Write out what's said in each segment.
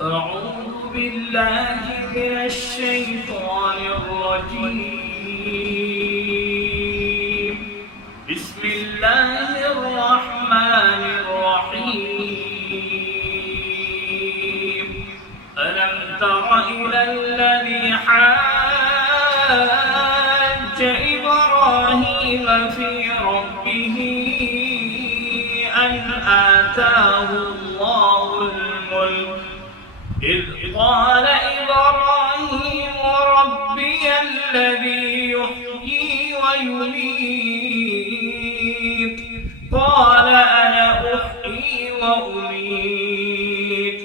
أعوذ بالله من الشيطان الرجيم. بسم الله الرحمن الرحيم. ألم تر إلى الذي حاج إبراهيم في ربه أن آتاه الله الملك إذ قال إبراهيم ربي الذي يحيي ويميت قال أنا أحيي وأميت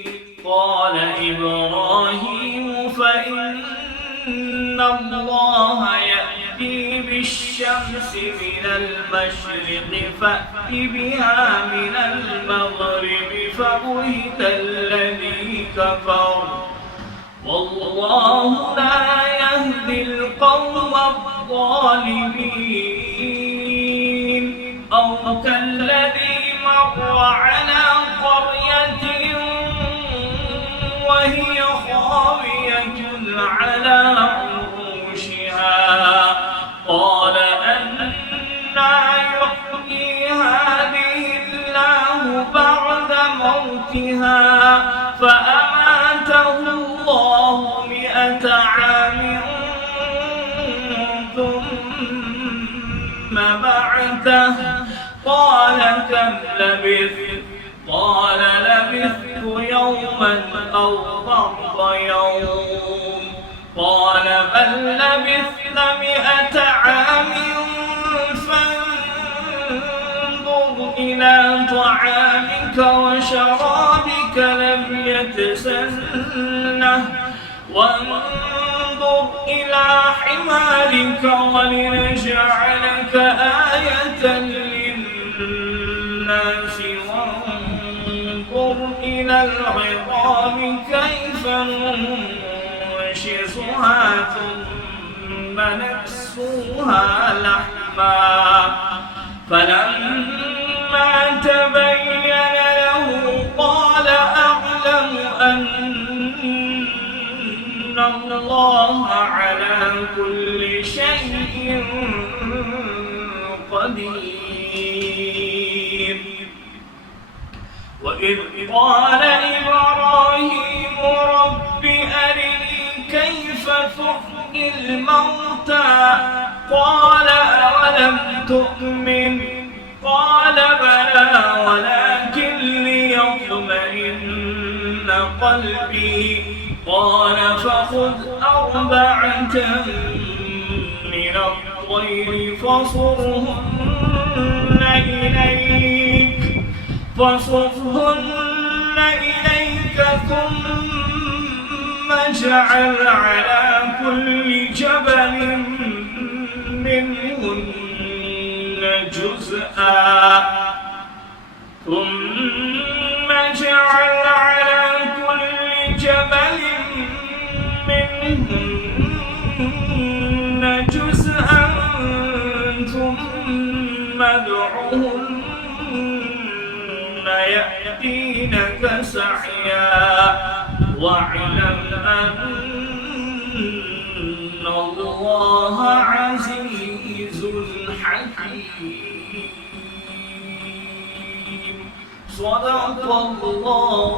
قال إبراهيم فإن الله يأتي بالشمس من المشرق فأت بها من المغرب فبهت الذي كفر والله لا يهدي القوم الظالمين. أو كالذي مر على قرية وهي خاوية على عروشها قال أنى يحيي هذه الله بعد موتها فأماته الله 100 عام ثم بعثه قال كم لبثت قال لبثت يوما أو بعض يوم قال بل لبثت 100 عام فانظر إلى طعامك وشرابك لم يتسنه وانظر إلى حمارك ولنجعلك آية للناس وانظر إلى العظام كيف ننشزها ثم نكسوها لحما فلما تبين له قال أعلم أن الله على كل شيء قدير. وإذ قال إبراهيم رب أرني كيف تحيي الموتى قال أولم تؤمن قال بلى ولكن ليطمئن قلبي قال فخذ 4 من الطير فصرهن إليك ثم اجعل على كل جبل منهن جزءا ثم اجعل على كل جبل منهن جزءا ثم ادعهن يأتينك سعيا واعلم أن الله عزيز حكيم. صدق الله